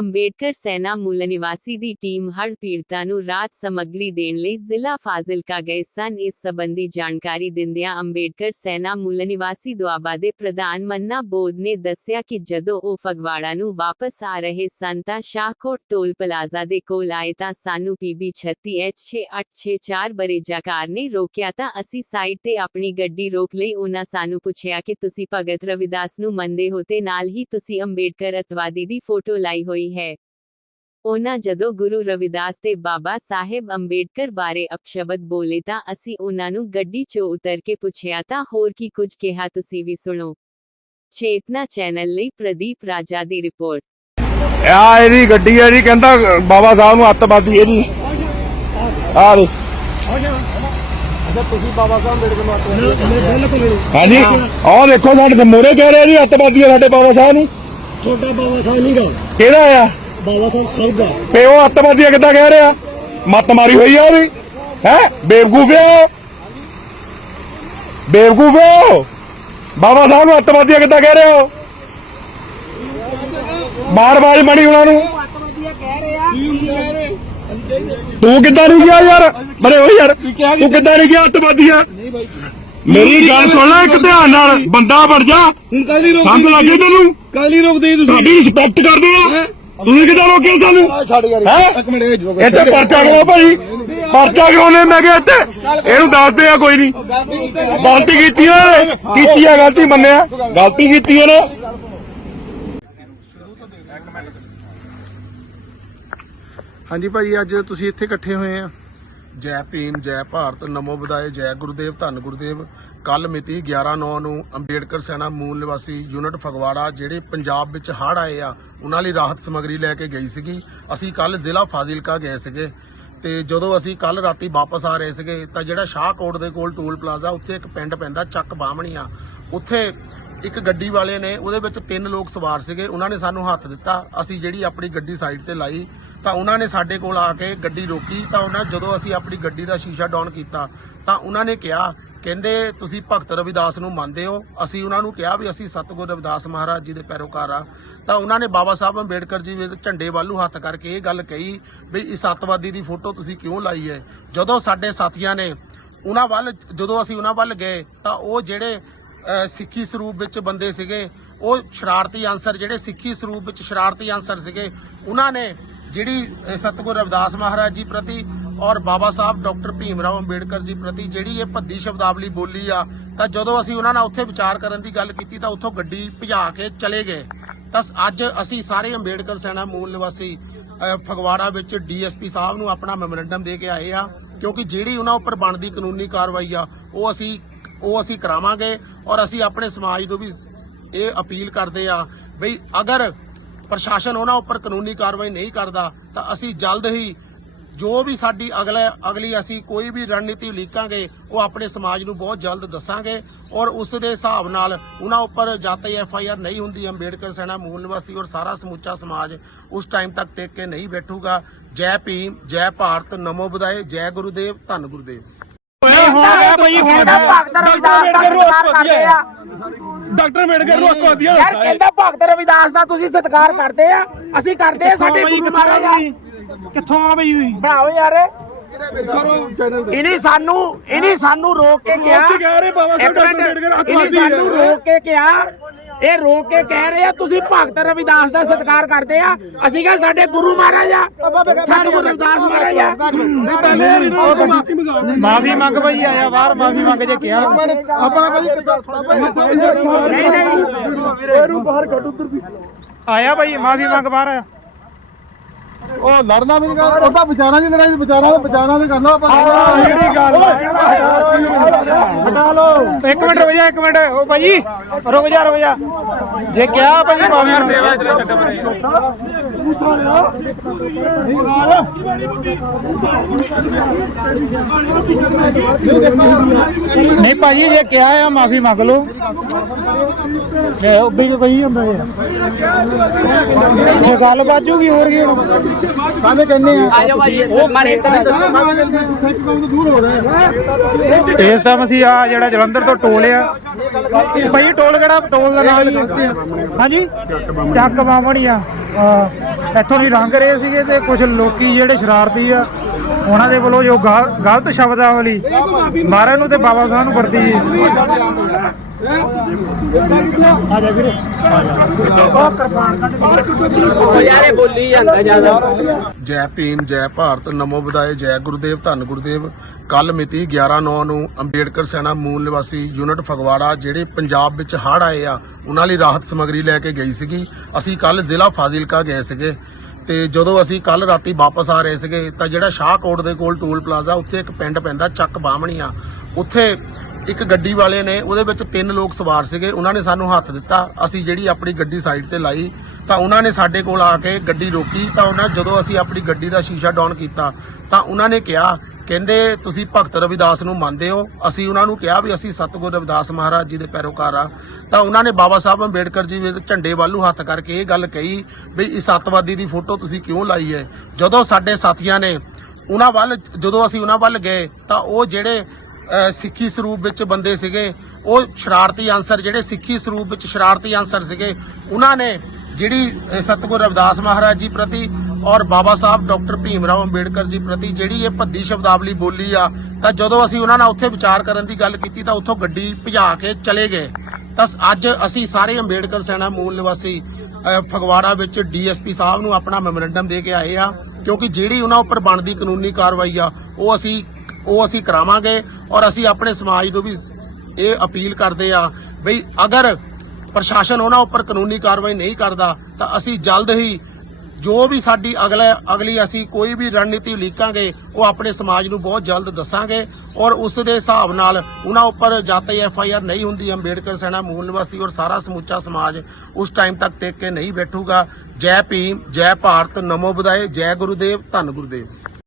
ਅੰਬੇਡਕਰ ਸੈਨਾ ਮੂਲ ਨਿਵਾਸੀ ਦੀ ਟੀਮ ਹੜ੍ਹ ਪੀੜਤਾਂ ਨੂੰ ਰਾਤ ਸਮੱਗਰੀ ਦੇਣ ਲਈ ਜ਼ਿਲ੍ਹਾ ਫਾਜ਼ਿਲਕਾ ਗਏ ਸਨ। ਇਸ ਸੰਬੰਧੀ ਜਾਣਕਾਰੀ ਦਿੰਦਿਆਂ ਅੰਬੇਡਕਰ ਸੈਨਾ ਮੂਲ ਨਿਵਾਸੀ ਦੁਆਬਾ ਦੇ ਪ੍ਰਧਾਨ ਮੰਨਾ ਬੋਧ ਨੇ ਦੱਸਿਆ ਕਿ ਜਦੋਂ ਉਹ ਫਗਵਾੜਾ ਨੂੰ ਵਾਪਸ ਆ ਰਹੇ ਸਨ ਤਾਂ ਸ਼ਾਹਕੋਟ ਟੋਲ ਪਲਾਜ਼ਾ ਦੇ ਕੋਲ ਆਏ ਤਾਂ ਸਾਨੂੰ ਪੀਬੀ 36H6864 ਬਰੇਜਾ ਕਾਰ ਨੇ ਰੋਕਿਆ ਤਾਂ ਅਸੀਂ ਸਾਈਡ ਤੇ ਆਪਣੀ ਗੱਡੀ ਰੋਕ ਲਈ। ਉਹਨਾਂ ਸਾਨੂੰ ਪੁੱਛਿਆ ਕਿ ਤੁਸੀਂ ਭਗਤ ਰਵਿਦਾਸ ਨੂੰ ਮੰਨਦੇ ਹੋ ਤੇ ਨਾਲ ਹੀ ਤੁਸੀਂ ਅੰਬੇਡਕਰ ਅਤਵਾਦੀ ਦੀ ਫੋਟੋ ਲਾਈ ਹੋਈ ਹੈ। ਉਹਨਾਂ ਜਦੋਂ ਗੁਰੂ ਰਵਿਦਾਸ ਤੇ ਬਾਬਾ ਸਾਹਿਬ ਅੰਬੇਡਕਰ ਬਾਰੇ ਅਪਸ਼ਬਦ ਬੋਲੇ ਤਾਂ ਅਸੀਂ ਉਹਨਾਂ ਨੂੰ ਗੱਡੀ 'ਚੋਂ ਉਤਰ ਕੇ ਪੁੱਛਿਆ ਤਾਂ ਹੋਰ ਕੀ ਕੁਝ ਕਿਹਾ ਤੁਸੀਂ ਵੀ ਸੁਣੋ। ਚੇਤਨਾ ਚੈਨਲ ਲਈ ਪ੍ਰਦੀਪ ਰਾਜਾ ਦੀ ਰਿਪੋਰਟ। ਆ ਇਹਦੀ ਗੱਡੀ ਹੈ ਜੀ ਕਹਿੰਦਾ ਬਾਬਾ ਸਾਹਿਬ ਨੂੰ ਅੱਤਵਾਦੀ ਇਹਦੀ। ਆ ਦੇ ਅੱਛਾ ਤੁਸੀਂ ਬਾਬਾ ਸਾਹਿਬ ਅੰਬੇਡਕਰ ਨੂੰ ਆਤਵਾਦੀ ਹਾਂਜੀ। ਆਹ ਦੇਖੋ ਸਾਡੇ ਮੋਰੇ ਕਹਿ ਰਹੇ ਜੀ ਅੱਤਵਾਦੀ ਆ ਸਾਡੇ ਬਾਬਾ ਸਾਹਿਬ ਨੂੰ। ਛੋਟਾ ਬਾਬਾ ਸਾਹਿਬ ਨਹੀਂਗਾ ਕਿਹਦਾ ਆ? ਬਾਬਾ ਸਾਹਿਬ ਸਭ ਦਾ। ਪਿਓ ਅੱਤਵਾਦੀ ਆ ਕਿੱਦਾਂ ਕਹਿ ਰਿਹਾ? ਮੱਤ ਮਾਰੀ ਹੋਈ ਆ ਉਹਦੀ। ਹੈ? ਬੇਵਕੂਫ ਆ ਉਹ। ਬੇਵਕੂਫ ਆ ਉਹ। ਬਾਬਾ ਸਾਹਿਬ ਨੂੰ ਅੱਤਵਾਦੀ ਕਿੱਦਾਂ ਕਹਿ ਰਹੇ ਹੋ? ਬਾਰ-ਬਾਰ ਮੜੀ ਉਹਨਾਂ ਨੂੰ। ਤੂੰ ਕਿੱਦਾਂ ਨਹੀਂ ਗਿਆ ਯਾਰ? ਮਰੇ ਹੋ ਯਾਰ। ਤੂੰ ਕਿੱਦਾਂ ਨਹੀਂ ਗਿਆ ਅੱਤਵਾਦੀ ਆ ਮੇਰੀ ਗੱਲ ਸੁਣ ਲੈ ਇੱਕ ਧਿਆਨ ਨਾਲ ਬੰਦਾ ਬਣ ਜਾ। ਹੁਣ ਕੱਲ ਹੀ ਸਮਝ ਲੱਗੇ ਤੈਨੂੰ? ਕੱਲ ਹੀ ਰੋਕਦੇ ਤੁਸੀਂ। ਸਾਡੀ ਰਿਸਪੈਕਟ ਕਰਦੇ ਆ। ਤੁਸੀਂ ਕਿੱਦਾਂ ਰੋਕਿਆ ਸਾਨੂੰ? ਛੱਡ ਯਾਰ ਹੈਂ? ਇੱਕ ਮਿੰਟ ਇਹ ਜੋ ਇੱਥੇ ਪਰਚਾ ਕਰੋ ਭਾਈ। ਪਰਚਾ ਕਰਾਉਣੇ ਮੈਂ ਕਿਹਾ ਇੱਥੇ। ਇਹਨੂੰ ਦੱਸਦੇ ਆ ਕੋਈ ਨਹੀਂ। ਗਲਤੀ ਕੀਤੀ ਆ। ਇਹਨੇ। ਕੀਤੀ ਆ ਗਲਤੀ ਮੰਨਿਆ। ਗਲਤੀ ਕੀਤੀ ਆ ਨਾ ਹਾਂਜੀ ਭਾਜੀ ਅੱਜ ਤੁਸੀਂ ਇੱਥੇ ਇਕੱਠੇ ਹੋਏ ਆ। ਜੈ ਭੀਮ, ਜੈ ਭਾਰਤ, ਨਮੋ ਬੁਦਾਏ ਜੈ ਗੁਰਦੇਵ, ਧੰਨ ਗੁਰਦੇਵ। ਕੱਲ ਮਿਤੀ 11/9 ਨੂੰ ਅੰਬੇਡਕਰ ਸੈਨਾ ਮੂਲ ਨਿਵਾਸੀ ਯੂਨਿਟ ਫਗਵਾੜਾ, ਜਿਹੜੇ ਪੰਜਾਬ ਵਿੱਚ ਹੜ੍ਹ ਆਏ ਆ, ਉਹਨਾਂ ਲਈ ਰਾਹਤ ਸਮੱਗਰੀ ਲੈ ਕੇ ਗਈ ਸੀਗੀ। ਅਸੀਂ ਕੱਲ ਜ਼ਿਲ੍ਹਾ ਫਾਜ਼ਿਲਕਾ ਗਏ ਸੀਗੇ ਤੇ ਜਦੋਂ ਅਸੀਂ ਕੱਲ ਰਾਤੀ ਵਾਪਸ ਆ ਰਹੇ ਸੀਗੇ ਤਾਂ ਜਿਹੜਾ ਸ਼ਾਹਕੋਟ ਦੇ ਕੋਲ ਟੋਲ ਪਲਾਜ਼ਾ, ਉੱਥੇ ਇੱਕ ਪਿੰਡ ਪੈਂਦਾ ਚੱਕ ਬਾਹਮਣੀਆਂ। ਉੱਥੇ ਇੱਕ ਗੱਡੀ ਵਾਲੇ ਨੇ, ਉਹਦੇ ਵਿੱਚ ਤਿੰਨ ਲੋਕ ਸਵਾਰ ਸੀਗੇ, ਉਹਨਾਂ ਨੇ ਸਾਨੂੰ ਹੱਥ ਦਿੱਤਾ, ਅਸੀਂ ਜਿਹੜੀ ਆਪਣੀ ਗੱਡੀ ਸਾਈਡ ਤੇ ਲਾਈ, ਤਾਂ ਉਹਨਾਂ ਨੇ ਸਾਡੇ ਕੋਲ ਆ ਕੇ ਗੱਡੀ ਰੋਕੀ, ਤਾਂ ਉਹਨਾਂ ਜਦੋਂ ਅਸੀਂ ਆਪਣੀ ਗੱਡੀ ਦਾ ਸ਼ੀਸ਼ਾ ਡਾਊਨ ਕੀਤਾ, ਤਾਂ ਉਹਨਾਂ ਨੇ ਕਿਹਾ, ਕਹਿੰਦੇ ਤੁਸੀਂ ਭਗਤ ਰਵਿਦਾਸ ਨੂੰ ਮੰਨਦੇ ਹੋ, ਅਸੀਂ ਉਹਨਾਂ ਨੂੰ ਕਿਹਾ ਵੀ ਅਸੀਂ ਸਤਿਗੁਰ ਰਵਿਦਾਸ ਮਹਾਰਾਜ ਜੀ ਦੇ ਪੈਰੋਕਾਰ ਆ। ਤਾਂ ਉਹਨਾਂ ਨੇ ਬਾਬਾ ਸਾਹਿਬ ਅੰਬੇਡਕਰ ਜੀ ਦੇ ਝੰਡੇ ਵੱਲੋਂ ਹੱਥ ਕਰਕੇ ਇਹ ਗੱਲ ਕਹੀ ਵੀ ਇਸ ਅੱਤਵਾਦੀ ਦੀ ਫੋਟੋ ਤੁਸੀਂ ਕਿਉਂ ਲਾਈ ਹੈ? ਜਦੋਂ ਸਾਡੇ ਸਾਥੀਆਂ ਨੇ ਉਹਨਾਂ ਵੱਲ, ਜਦੋਂ ਅਸੀਂ ਉਹਨਾਂ ਵੱਲ ਗਏ, ਤਾਂ ਉਹ ਜਿਹੜੇ ਸਿੱਖੀ ਸਰੂਪ ਵਿੱਚ ਬੰਦੇ ਸੀਗੇ। ਉਹ ਸ਼ਰਾਰਤੀ ਅਨਸਰ ਜਿਹੜੇ ਸਿੱਖੀ ਸਰੂਪ ਵਿੱਚ ਸ਼ਰਾਰਤੀ ਅਨਸਰ ਸੀਗੇ, ਉਹਨਾਂ ਨੇ ਜਿਹੜੀ ਅਹ ਸਤਿਗੁਰ ਰਵਿਦਾਸ ਮਹਾਰਾਜ ਜੀ ਪ੍ਰਤੀ ਔਰ ਬਾਬਾ ਸਾਹਿਬ ਡਾਕਟਰ ਭੀਮ ਰਾਓ ਅੰਬੇਡਕਰ ਜੀ ਪ੍ਰਤੀ ਜਿਹੜੀ ਇਹ ਭੱਦੀ ਸ਼ਬਦਾਵਲੀ ਬੋਲੀ ਆ, ਤਾਂ ਜਦੋਂ ਅਸੀਂ ਉਹਨਾਂ ਨਾਲ ਉੱਥੇ ਵਿਚਾਰ ਕਰਨ ਦੀ ਗੱਲ ਕੀਤੀ, ਤਾਂ ਉੱਥੋਂ ਗੱਡੀ ਭਜਾ ਕੇ ਚਲੇ ਗਏ। ਤਾਂ ਅੱਜ ਅਸੀਂ ਸਾਰੇ ਅੰਬੇਡਕਰ ਸੈਨਾ ਮੂਲ ਨਿਵਾਸੀ ਫਗਵਾੜਾ ਵਿੱਚ ਡੀਐਸਪੀ ਸਾਹਿਬ ਨੂੰ ਆਪਣਾ ਮੈਮੋਰੈਂਡਮ ਦੇ ਕੇ ਆਏ ਆ, ਕਿਉਂਕਿ ਜਿਹੜੀ ਉਹਨਾਂ ਉੱਪਰ ਬਣਦੀ ਕਾਨੂੰਨੀ ਕਾਰਵਾਈ ਆ, ਉਹ ਅਸੀਂ ਉਹ ਅਸੀਂ ਕਰਾਵਾਂਗੇ। ਔਰ ਅਸੀਂ ਆਪਣੇ ਸਮਾਜ ਨੂੰ ਵੀ ਇਹ ਅਪੀਲ ਕਰਦੇ ਆ ਬਈ ਅਗਰ ਪ੍ਰਸ਼ਾਸਨ ਉਹਨਾਂ ਉੱਪਰ ਕਾਨੂੰਨੀ ਕਾਰਵਾਈ ਨਹੀਂ ਕਰਦਾ ਤਾਂ ਅਸੀਂ ਜਲਦ ਹੀ ਜੋ ਵੀ ਸਾਡੀ ਅਗਲੇ ਅਗਲੀ ਅਸੀਂ ਕੋਈ ਵੀ ਰਣਨੀਤੀ ਲੀਕਾਂਗੇ ਉਹ ਆਪਣੇ ਸਮਾਜ ਨੂੰ ਬਹੁਤ ਜਲਦ ਦੱਸਾਂਗੇ ਔਰ ਉਸ ਦੇ ਹਿਸਾਬ ਨਾਲ ਉਹਨਾਂ ਉੱਪਰ ਜਦ ਤੱਕ ਐਫ ਆਈ ਆਰ ਨਹੀਂ ਹੁੰਦੀ, ਅੰਬੇਡਕਰ ਸੈਨਾ, ਮੂਲ ਨਿਵਾਸੀ ਔਰ ਸਾਰਾ ਸਮੁੱਚਾ ਸਮਾਜ ਉਸ ਟਾਈਮ ਤੱਕ ਟੇਕ ਕੇ ਨਹੀਂ ਬੈਠੂਗਾ। ਜੈ ਭੀਮ, ਜੈ ਭਾਰਤ, ਨਮੋ ਬੁਦਾਏ ਜੈ ਗੁਰੂਦੇਵ, ਧੰਨ ਗੁਰੂਦੇਵ। ਕਹਿੰਦਾ ਭਗਤ ਰਵਿਦਾਸ ਦਾ ਸਤਿਕਾਰ ਕਰਦੇ ਆ। ਡਾਕਟਰ ਅੰਬੇਡਕਰ ਨੂੰ ਅੱਤਵਾਦੀ ਆ ਯਾਰ ਕਹਿੰਦਾ ਭਗਤ ਰਵਿਦਾਸ ਦਾ ਤੁਸੀਂ ਸਤਿਕਾਰ ਕਰਦੇ ਆ। ਅਸੀਂ ਕਰਦੇ ਆ ਸਾਡੇ ਗੁਰੂ ਮਹਾਰਾਜ ਕਿੱਥੋਂ ਆ ਬਈ? ਬਣਾਓ ਯਾਰ। ਇਨੀ ਸਾਨੂੰ ਇਨੀ ਸਾਨੂੰ ਰੋਕ ਕੇ ਕਿਹਾ। ਆ। ਸਾਨੂੰ ਰੋਕ ਕੇ ਕਿਹਾ ਇਹ ਰੋਕ ਕੇ ਕਹਿ ਰਹੇ ਆ ਤੁਸੀਂ ਭਗਤ ਰਵਿਦਾਸ ਦਾ ਸਤਿਕਾਰ ਕਰਦੇ ਆ ਅਸੀਂ ਕਹਾਂ ਸਾਡੇ ਗੁਰੂ ਮਹਾਰਾਜ ਆ ਸਾਡੇ ਗੁਰੂ ਰਵਿਦਾਸ ਮਹਾਰਾਜ ਆ ਮਾਫੀ ਮੰਗਾ ਭਾਈ ਆਇਆ ਬਾਹਰ ਮਾਫੀ ਮੰਗ ਜੇ ਕਿਹਾ ਆਪਣਾ ਥੋੜਾ ਨਹੀਂ ਨਹੀਂ ਇਹਨੂੰ ਬਾਹਰ ਕੱਢ ਉਧਰ ਦੀ ਆਇਆ ਭਾਈ ਮਾਫੀ ਮੰਗ ਬਾਹਰ ਆਇਆ ਉਹ ਲੜਨਾ ਵੀ ਨਹੀਂ ਕਰ ਉਹਦਾ ਵਿਚਾਰਾਂ ਦੀ ਲੜਾਈ ਵਿਚਾਰਾਂ ਦਾ ਵਿਚਾਰਾਂ ਦੇ ਕਰਨਾ ਆਪਾਂ ਜਿਹੜੀ ਗੱਲ ਇੱਕ ਮਿੰਟ ਰੁਕ ਜਾ, ਇੱਕ ਮਿੰਟ। ਉਹ ਭਾਜੀ, ਰੁਕ ਜਾ ਰੁਕ ਜਾ। ਜੇ ਕਿਹਾ ਭਾਜੀ ਮਾਫੀ ਨਹੀਂ ਭਾਜੀ ਜੇ ਕਿਹਾ ਆ ਮਾਫੀ ਮੰਗ ਲਓ। ਉਹ ਵੀ ਕੋਈ ਹੁੰਦਾ ਜੇ ਗੱਲ ਬਾਜੂਗੀ ਹੋਰ ਕੀ ਹੁਣ? ਕਾਹਦੇ ਕਹਿੰਦੇ ਆ? ਉਹ ਮਾਰੇ ਇਸ ਟਾਈਮ ਅਸੀਂ ਆ ਜਿਹੜਾ ਜਲੰਧਰ ਤੋਂ ਟੋਲ ਆ। ਭਾਈ ਟੋਲ ਕਿਹੜਾ? ਟੋਲ ਦਾ ਨਾਮ ਹੀ ਹਾਂਜੀ? ਚੱਕ ਬਾਮਣੀ ਆ। ਇੱਥੋਂ ਦੀ ਲੰਘ ਰਹੇ ਸੀਗੇ ਤੇ ਕੁਝ ਲੋਕੀ ਜਿਹੜੇ ਸ਼ਰਾਰਤੀ ਆ ਉਹਨਾਂ ਦੇ ਵੱਲੋਂ ਜੋ ਗਾ- ਗਲਤ ਸ਼ਬਦਾਵਲੀ ਮਾਰਨ ਨੂੰ ਤੇ ਬਾਬਾ ਸਾਹਿਬ ਨੂੰ ਵਰਤੀ ਆ ਜਾ। ਵੀਰੇ ਉਹ ਕਿਰਪਾਨ ਕੱਢ ਯਾਰੇ ਬੋਲੀ ਜਾਂਦਾ ਜ਼ਿਆਦਾ। ਜੈ ਭੀਮ ਜੈ ਭਾਰਤ ਨਮੋ ਬੁਦਾਏ ਜੈ ਗੁਰਦੇਵ ਧੰਨ ਗੁਰਦੇਵ। ਕੱਲ ਮਿਤੀ 11/9 ਨੂੰ ਅੰਬੇਡਕਰ ਸੈਨਾ ਮੂਲ ਨਿਵਾਸੀ ਯੂਨਿਟ ਫਗਵਾੜਾ ਜਿਹੜੇ ਪੰਜਾਬ ਵਿੱਚ ਹੜ੍ਹ ਆਏ ਆ ਉਹਨਾਂ ਲਈ ਰਾਹਤ ਸਮੱਗਰੀ ਲੈ ਕੇ ਗਈ ਸੀਗੀ। ਅਸੀਂ ਕੱਲ ਜ਼ਿਲ੍ਹਾ ਫਾਜ਼ਿਲਕਾ ਗਏ ਸੀਗੇ। ਤੇ ਜਦੋਂ ਅਸੀਂ ਕੱਲ ਰਾਤੀ ਵਾਪਸ ਆ ਰਹੇ ਸੀਗੇ, ਤਾਂ ਜਿਹੜਾ ਸ਼ਾਹਕੋਟ ਦੇ ਕੋਲ ਟੋਲ ਪਲਾਜ਼ਾ, ਉੱਥੇ ਇੱਕ ਪਿੰਡ ਪੈਂਦਾ, ਚੱਕ ਬਾਹਮਣੀਆਂ। ਉੱਥੇ ਇੱਕ ਗੱਡੀ ਵਾਲੇ ਨੇ, ਉਹਦੇ ਵਿੱਚ ਤਿੰਨ ਲੋਕ ਸਵਾਰ ਸੀਗੇ, ਉਹਨਾਂ ਨੇ ਸਾਨੂੰ ਹੱਥ ਦਿੱਤਾ। ਅਸੀਂ ਜਿਹੜੀ ਆਪਣੀ ਗੱਡੀ ਸਾਈਡ ਤੇ ਲਾਈ, ਤਾਂ ਉਹਨਾਂ ਨੇ ਸਾਡੇ ਕੋਲ ਆ ਕੇ ਗੱਡੀ ਰੋਕੀ, ਤਾਂ ਉਹਨਾਂ ਜਦੋਂ ਅਸੀਂ ਆਪਣੀ ਗੱਡੀ ਦਾ ਸ਼ੀਸ਼ਾ ਡਾਊਨ ਕੀਤਾ, ਤਾਂ ਉਹਨਾਂ ਨੇ ਕਿਹਾ ਕਹਿੰਦੇ, ਤੁਸੀਂ ਭਗਤ ਰਵਿਦਾਸ ਨੂੰ ਮੰਨਦੇ ਹੋ। ਅਸੀਂ ਉਹਨਾਂ ਨੂੰ ਕਿਹਾ ਵੀ ਅਸੀਂ ਸਤਿਗੁਰ ਰਵਿਦਾਸ ਮਹਾਰਾਜ ਜੀ ਦੇ ਪੈਰੋਕਾਰ ਆ। ਤਾਂ ਉਹਨਾਂ ਨੇ ਬਾਬਾ ਸਾਹਿਬ ਅੰਬੇਡਕਰ ਜੀ ਦੇ ਝੰਡੇ ਵੱਲ ਨੂੰ ਹੱਥ ਕਰਕੇ ਇਹ ਗੱਲ ਕਹੀ ਵੀ ਇਸ ਅੱਤਵਾਦੀ ਦੀ ਫੋਟੋ ਤੁਸੀਂ ਕਿਉਂ ਲਾਈ ਹੈ? ਜਦੋਂ ਸਾਡੇ ਸਾਥੀਆਂ ਨੇ ਉਹਨਾਂ ਵੱਲ, ਜਦੋਂ ਅਸੀਂ ਉਹਨਾਂ ਵੱਲ ਗਏ, ਤਾਂ ਉਹ ਜਿਹੜੇ ਸਿੱਖੀ ਸਰੂਪ ਵਿੱਚ ਬੰਦੇ ਸੀਗੇ, ਉਹ ਸ਼ਰਾਰਤੀ ਆਨਸਰ ਜਿਹੜੇ ਸਿੱਖੀ ਸਰੂਪ ਵਿੱਚ ਸ਼ਰਾਰਤੀ ਆਨਸਰ ਸੀਗੇ, ਉਹਨਾਂ ਨੇ ਜਿਹੜੀ, ਅਹ ਰਵਿਦਾਸ ਮਹਾਰਾਜ ਜੀ ਪ੍ਰਤੀ ਔਰ ਬਾਬਾ ਸਾਹਿਬ ਡਾਕਟਰ ਭੀਮ ਰਾਓ ਅੰਬੇਡਕਰ ਜੀ ਪ੍ਰਤੀ ਜਿਹੜੀ ਇਹ ਭੱਦੀ ਸ਼ਬਦਾਵਲੀ ਬੋਲੀ ਆ, ਤਾਂ ਜਦੋਂ ਅਸੀਂ ਉਹਨਾਂ ਨਾਲ ਉੱਥੇ ਵਿਚਾਰ ਕਰਨ ਦੀ ਗੱਲ ਕੀਤੀ, ਤਾਂ ਉੱਥੋਂ ਗੱਡੀ ਭਜਾ ਕੇ ਚਲੇ ਗਏ। ਤਾਂ ਅੱਜ ਅਸੀਂ ਸਾਰੇ ਅੰਬੇਡਕਰ ਸੈਨਾ ਮੂਲ ਨਿਵਾਸੀ ਫਗਵਾੜਾ ਵਿੱਚ ਡੀਐਸਪੀ ਸਾਹਿਬ ਨੂੰ ਆਪਣਾ ਮੈਮੋਰੈਂਡਮ ਦੇ ਕੇ ਆਏ ਆ, ਕਿਉਂਕਿ ਜਿਹੜੀ ਉਹਨਾਂ ਉੱਪਰ ਬਣਦੀ ਕਾਨੂੰਨੀ ਕਾਰਵਾਈ ਆ, ਉਹ ਅਸੀਂ ਉਹ ਅਸੀਂ ਕਰਾਵਾਂਗੇ ਔਰ ਅਸੀਂ ਆਪਣੇ ਸਮਾਜ ਨੂੰ ਵੀ ਇਹ ਅਪੀਲ ਕਰਦੇ ਆ ਬਈ ਅਗਰ ਪ੍ਰਸ਼ਾਸਨ ਉਹਨਾਂ ਉੱਪਰ ਕਾਨੂੰਨੀ ਕਾਰਵਾਈ ਨਹੀਂ ਕਰਦਾ, ਤਾਂ ਅਸੀਂ ਜਲਦ ਹੀ ਜੋ ਵੀ ਸਾਡੀ ਅਗਲੇ ਅਗਲੀ ਅਸੀਂ ਕੋਈ ਵੀ ਰਣਨੀਤੀ ਲੀਕਾਂਗੇ ਉਹ ਆਪਣੇ ਸਮਾਜ ਨੂੰ ਬਹੁਤ ਜਲਦ ਦੱਸਾਂਗੇ ਔਰ ਉਸ ਦੇ ਹਿਸਾਬ ਨਾਲ ਉਹਨਾਂ ਉੱਪਰ ਜਦ ਤੱਕ ਐਫ ਆਈ ਆਰ ਨਹੀਂ ਹੁੰਦੀ, ਅੰਬੇਡਕਰ ਸੈਨਾ, ਮੂਲ ਨਿਵਾਸੀ ਔਰ ਸਾਰਾ ਸਮੁੱਚਾ ਸਮਾਜ ਉਸ ਟਾਈਮ ਤੱਕ ਟੇਕ ਕੇ ਨਹੀਂ ਬੈਠੂਗਾ। ਜੈ ਭੀਮ, ਜੈ ਭਾਰਤ, ਨਮੋ ਬੁਦਾਏ ਜੈ ਗੁਰੂਦੇਵ, ਧੰਨ ਗੁਰੂਦੇਵ।